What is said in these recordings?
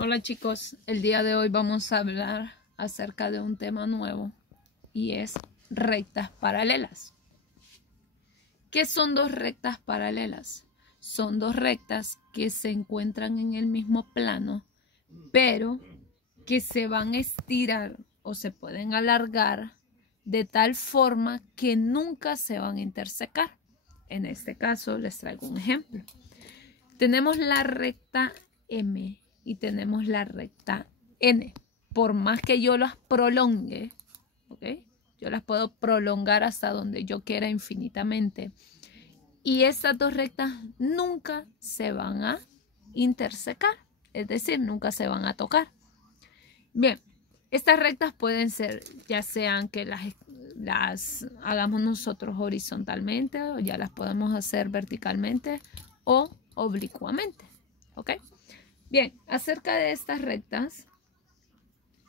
Hola chicos, el día de hoy vamos a hablar acerca de un tema nuevo y es rectas paralelas. ¿Qué son dos rectas paralelas? Son dos rectas que se encuentran en el mismo plano, pero que se van a estirar o se pueden alargar de tal forma que nunca se van a intersecar. En este caso les traigo un ejemplo. Tenemos la recta M y tenemos la recta N. Por más que yo las prolongue, ¿ok? Yo las puedo prolongar hasta donde yo quiera infinitamente. Y estas dos rectas nunca se van a intersecar, es decir, nunca se van a tocar. Bien, estas rectas pueden ser, ya sean que las hagamos nosotros horizontalmente, o ya las podemos hacer verticalmente o oblicuamente, ¿ok? Bien, acerca de estas rectas,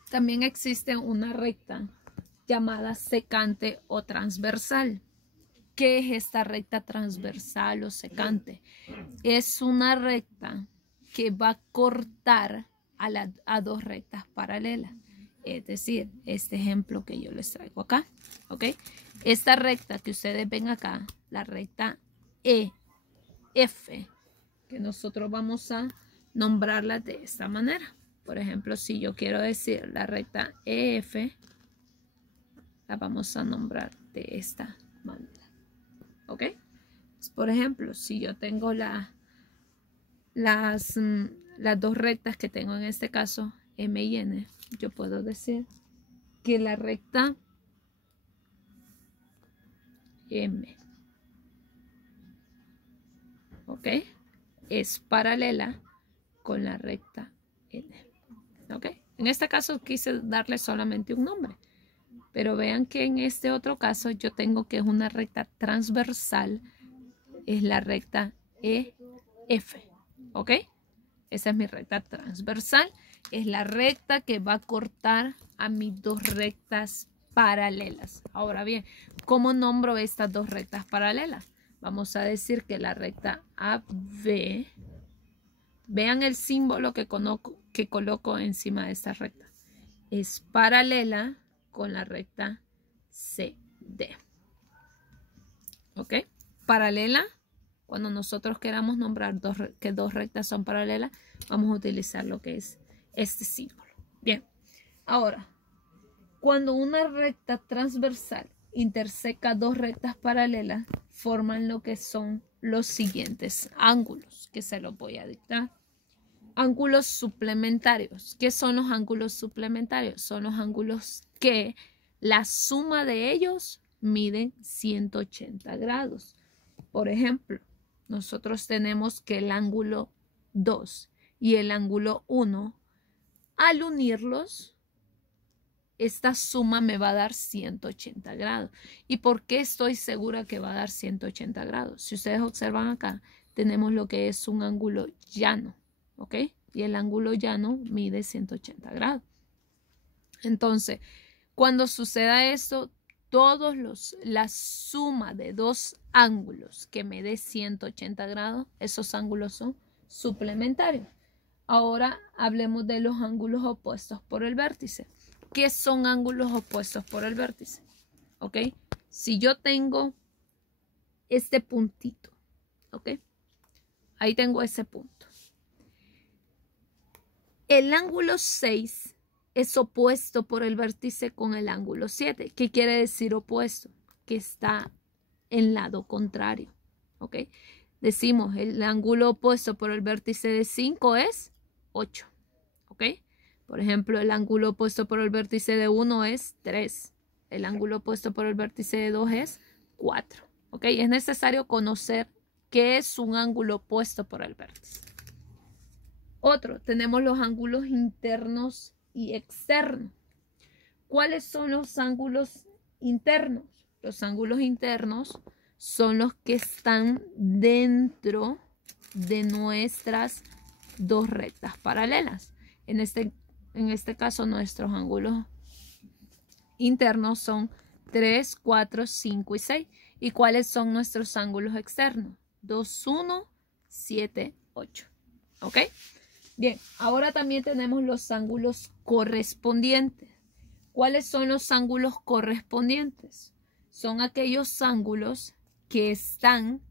también existe una recta llamada secante o transversal. ¿Qué es esta recta transversal o secante? Es una recta que va a cortar a dos rectas paralelas. Es decir, este ejemplo que yo les traigo acá, ¿ok? Esta recta que ustedes ven acá, la recta EF, que nosotros vamos a nombrarla de esta manera. Por ejemplo, si yo quiero decir la recta EF, la vamos a nombrar de esta manera. ¿Ok? Por ejemplo, si yo tengo las dos rectas que tengo en este caso, M y N, yo puedo decir que la recta M, ¿ok?, es paralela con la recta N. ¿Ok? En este caso quise darle solamente un nombre, pero vean que en este otro caso yo tengo que es una recta transversal, es la recta EF. ¿Ok? Esa es mi recta transversal, es la recta que va a cortar a mis dos rectas paralelas. Ahora bien, ¿cómo nombro estas dos rectas paralelas? Vamos a decir que la recta AB, vean el símbolo que coloco encima de esta recta, es paralela con la recta CD. ¿Ok? Paralela, cuando nosotros queramos nombrar que dos rectas son paralelas, vamos a utilizar lo que es este símbolo. Bien, ahora, cuando una recta transversal interseca dos rectas paralelas, forman lo que son los siguientes ángulos, que se los voy a dictar. Ángulos suplementarios. ¿Qué son los ángulos suplementarios? Son los ángulos que la suma de ellos miden 180 grados. Por ejemplo, nosotros tenemos que el ángulo 2 y el ángulo 1, al unirlos, esta suma me va a dar 180 grados. ¿Y por qué estoy segura que va a dar 180 grados? Si ustedes observan acá, tenemos lo que es un ángulo llano, ¿ok? Y el ángulo llano mide 180 grados. Entonces, cuando suceda esto, la suma de dos ángulos que me dé 180 grados, esos ángulos son suplementarios. Ahora hablemos de los ángulos opuestos por el vértice. ¿Qué son ángulos opuestos por el vértice? ¿Ok? Si yo tengo este puntito, ¿ok? Ahí tengo ese punto. El ángulo 6 es opuesto por el vértice con el ángulo 7. ¿Qué quiere decir opuesto? Que está en lado contrario. ¿Ok? Decimos, el ángulo opuesto por el vértice de 5 es 8. ¿Ok? Por ejemplo, el ángulo opuesto por el vértice de 1 es 3. El ángulo opuesto por el vértice de 2 es 4. ¿Ok? Es necesario conocer qué es un ángulo opuesto por el vértice. Otro, tenemos los ángulos internos y externos. ¿Cuáles son los ángulos internos? Los ángulos internos son los que están dentro de nuestras dos rectas paralelas. En este caso, nuestros ángulos internos son 3, 4, 5 y 6. ¿Y cuáles son nuestros ángulos externos? 2, 1, 7, 8. ¿Ok? Bien, ahora también tenemos los ángulos correspondientes. ¿Cuáles son los ángulos correspondientes? Son aquellos ángulos que están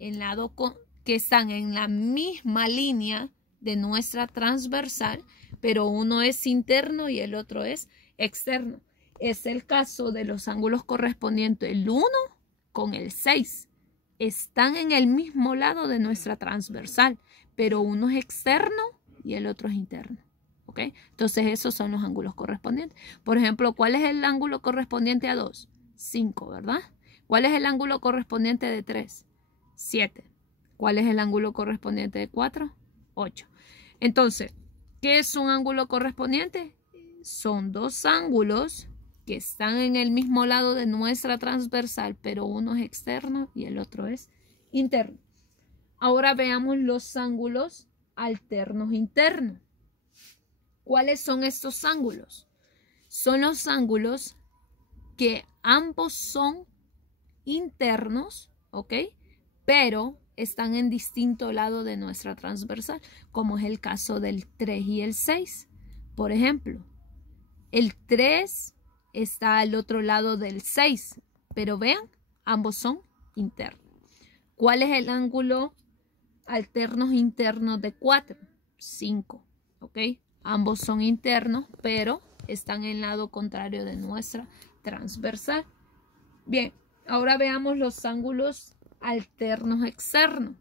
en la misma línea de nuestra transversal, pero uno es interno y el otro es externo. Es el caso de los ángulos correspondientes, el 1 con el 6. Están en el mismo lado de nuestra transversal, pero uno es externo y el otro es interno. ¿Ok? Entonces esos son los ángulos correspondientes. Por ejemplo, ¿cuál es el ángulo correspondiente a 2? 5, ¿verdad? ¿Cuál es el ángulo correspondiente de 3? 7. ¿Cuál es el ángulo correspondiente de 4? 8. Entonces, ¿qué es un ángulo correspondiente? Son dos ángulos que están en el mismo lado de nuestra transversal, pero uno es externo y el otro es interno. Ahora veamos los ángulos alternos internos. ¿Cuáles son estos ángulos? Son los ángulos que ambos son internos, ¿ok? Pero están en distinto lado de nuestra transversal, como es el caso del 3 y el 6. Por ejemplo, el 3 está al otro lado del 6, pero vean, ambos son internos. ¿Cuál es el ángulo alternos internos de 4? 5, ¿ok? Ambos son internos, pero están en el lado contrario de nuestra transversal. Bien, ahora veamos los ángulos alternos externos.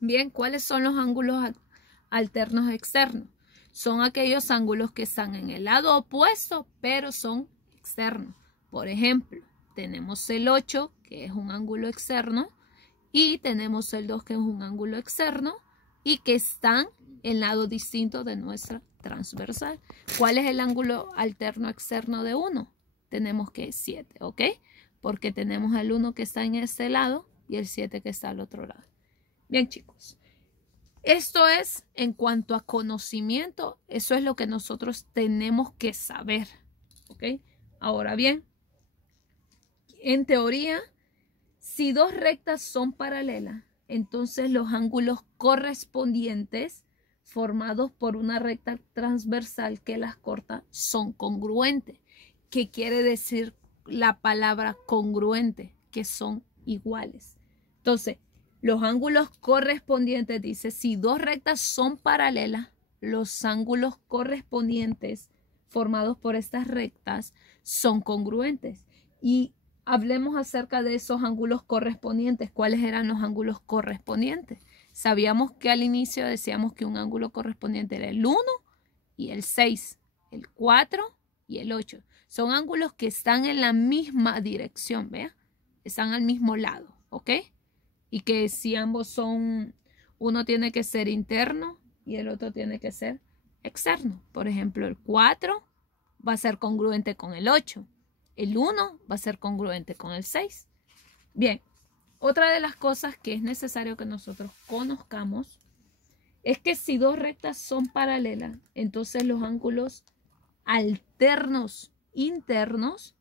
Bien, ¿cuáles son los ángulos alternos externos? Son aquellos ángulos que están en el lado opuesto, pero son externos. Por ejemplo, tenemos el 8, que es un ángulo externo, y tenemos el 2, que es un ángulo externo, y que están en lado distinto de nuestra transversal. ¿Cuál es el ángulo alterno externo de 1? Tenemos que 7, ¿ok? Porque tenemos el 1 que está en este lado y el 7 que está al otro lado. Bien, chicos. Esto es en cuanto a conocimiento, eso es lo que nosotros tenemos que saber, ¿ok? Ahora bien, en teoría, si dos rectas son paralelas, entonces los ángulos correspondientes formados por una recta transversal que las corta son congruentes. ¿Qué quiere decir la palabra congruente? Que son iguales. Entonces, los ángulos correspondientes, dice, si dos rectas son paralelas, los ángulos correspondientes formados por estas rectas son congruentes. Y hablemos acerca de esos ángulos correspondientes. ¿Cuáles eran los ángulos correspondientes? Sabíamos que al inicio decíamos que un ángulo correspondiente era el 1 y el 6, el 4 y el 8. Son ángulos que están en la misma dirección, ¿vea? Están al mismo lado, ¿ok? Y que si ambos son, uno tiene que ser interno y el otro tiene que ser externo. Por ejemplo, el 4 va a ser congruente con el 8. El 1 va a ser congruente con el 6. Bien, otra de las cosas que es necesario que nosotros conozcamos es que si dos rectas son paralelas, entonces los ángulos alternos internos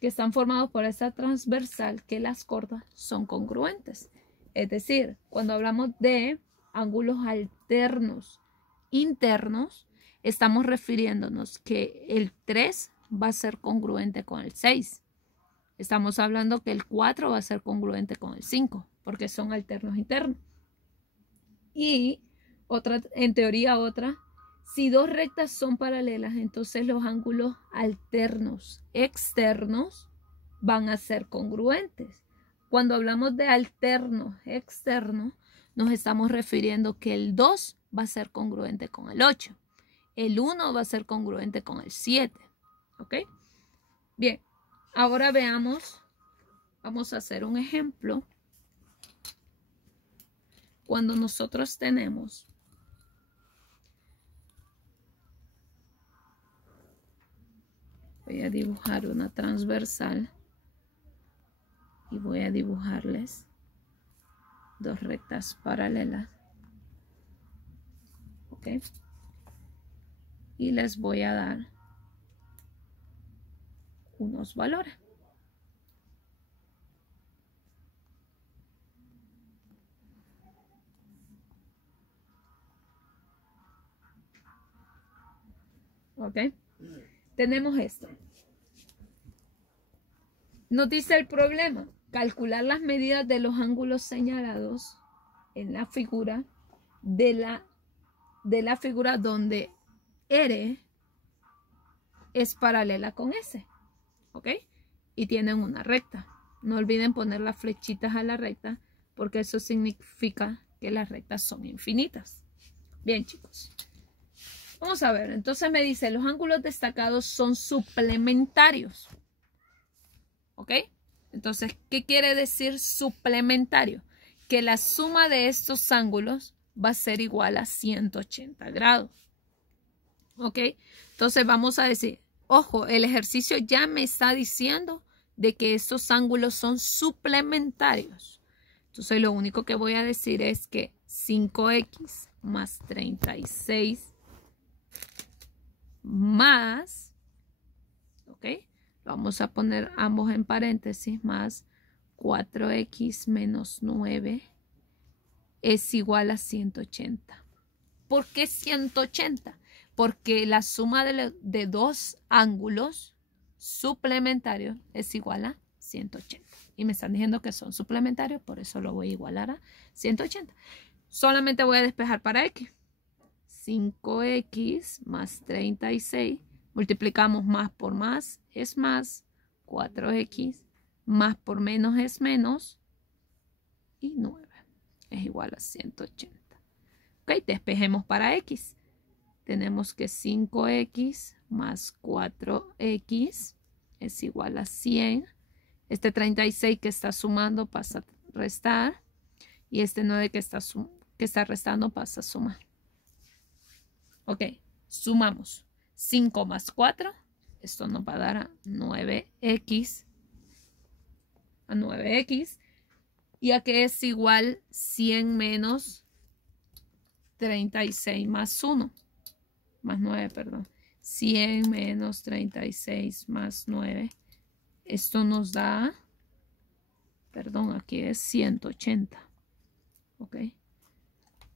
que están formados por esta transversal que las corta son congruentes. Es decir, cuando hablamos de ángulos alternos internos, estamos refiriéndonos que el 3 va a ser congruente con el 6. Estamos hablando que el 4 va a ser congruente con el 5, porque son alternos internos. Y otra, en teoría otra, si dos rectas son paralelas, entonces los ángulos alternos externos van a ser congruentes. Cuando hablamos de alternos externos, nos estamos refiriendo que el 2 va a ser congruente con el 8. El 1 va a ser congruente con el 7. ¿Ok? Bien, ahora veamos, vamos a hacer un ejemplo. Cuando nosotros tenemos voy a dibujar una transversal y voy a dibujarles dos rectas paralelas. ¿Ok? Y les voy a dar unos valores. ¿Ok? Tenemos esto. Nos dice el problema. Calcular las medidas de los ángulos señalados en la figura de la figura donde R es paralela con S. ¿Ok? Y tienen una recta. No olviden poner las flechitas a la recta porque eso significa que las rectas son infinitas. Bien, chicos. Vamos a ver. Entonces me dice, los ángulos destacados son suplementarios. ¿Ok? Entonces, ¿qué quiere decir suplementario? Que la suma de estos ángulos va a ser igual a 180 grados. ¿Ok? Entonces vamos a decir, ojo, el ejercicio ya me está diciendo de que estos ángulos son suplementarios. Entonces lo único que voy a decir es que 5x más 36 más, ¿ok? Vamos a poner ambos en paréntesis, más 4x menos 9 es igual a 180. ¿Por qué 180? Porque la suma de dos ángulos suplementarios es igual a 180. Y me están diciendo que son suplementarios, por eso lo voy a igualar a 180. Solamente voy a despejar para x. 5x más 36. Multiplicamos más por más es más. 4x más por menos es menos. Y 9 es igual a 180. Ok, despejemos para x. Tenemos que 5x más 4x es igual a 100. Este 36 que está sumando pasa a restar. Y este 9 que está restando pasa a sumar. Ok, sumamos 5 más 4. Esto nos va a dar a 9x. A 9x. Y a que es igual 100 menos 36 más 1. Más 9, perdón. 100 menos 36 más 9. Esto nos da, perdón, aquí es 180. ¿Ok?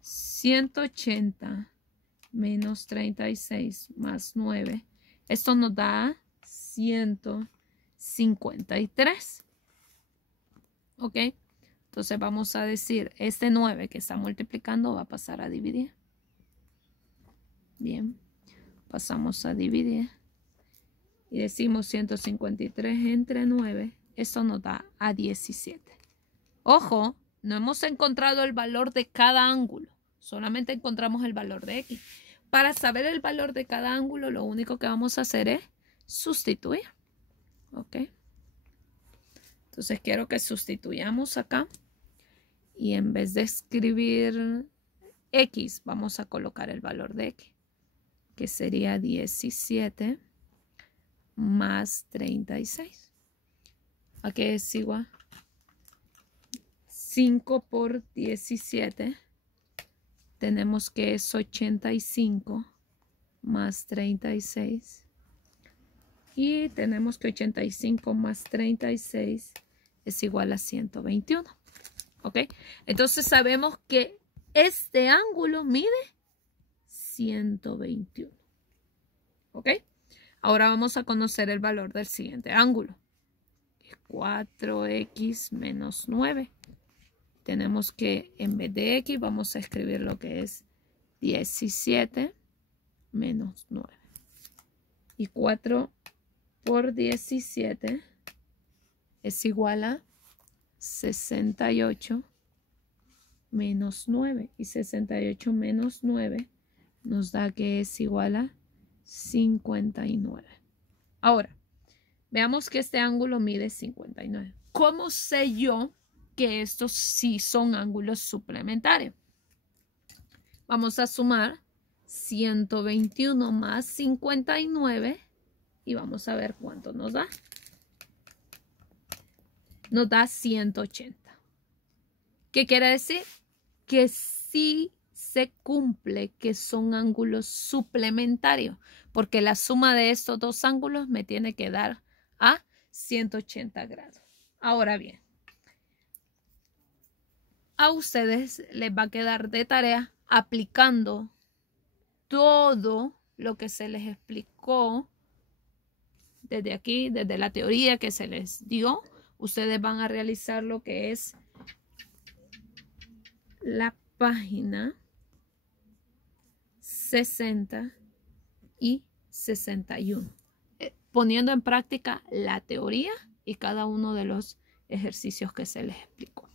180 menos 36 más 9. Esto nos da 153. ¿Ok? Entonces vamos a decir, este 9 que está multiplicando va a pasar a dividir. Bien, pasamos a dividir. Y decimos 153 entre 9. Esto nos da a 17. Ojo, no hemos encontrado el valor de cada ángulo. Solamente encontramos el valor de x. Para saber el valor de cada ángulo, lo único que vamos a hacer es sustituir. ¿Ok? Entonces quiero que sustituyamos acá. Y en vez de escribir x, vamos a colocar el valor de x. Que sería 17 más 36. ¿A qué es igual? 5 por 17. Tenemos que es 85 más 36. Y tenemos que 85 más 36 es igual a 121. ¿Ok? Entonces sabemos que este ángulo mide 121. ¿Ok? Ahora vamos a conocer el valor del siguiente ángulo. 4x menos 9. Tenemos que en vez de x vamos a escribir lo que es 17 menos 9. Y 4 por 17 es igual a 68 menos 9. Y 68 menos 9 nos da que es igual a 59. Ahora, veamos que este ángulo mide 59. ¿Cómo sé yo que estos sí son ángulos suplementarios? Vamos a sumar 121 más 59 y vamos a ver cuánto nos da. Nos da 180. ¿Qué quiere decir? Que sí se cumple que son ángulos suplementarios, porque la suma de estos dos ángulos me tiene que dar a 180 grados. Ahora bien, a ustedes les va a quedar de tarea aplicando todo lo que se les explicó desde aquí, desde la teoría que se les dio. Ustedes van a realizar lo que es la página 60 y 61, poniendo en práctica la teoría y cada uno de los ejercicios que se les explicó.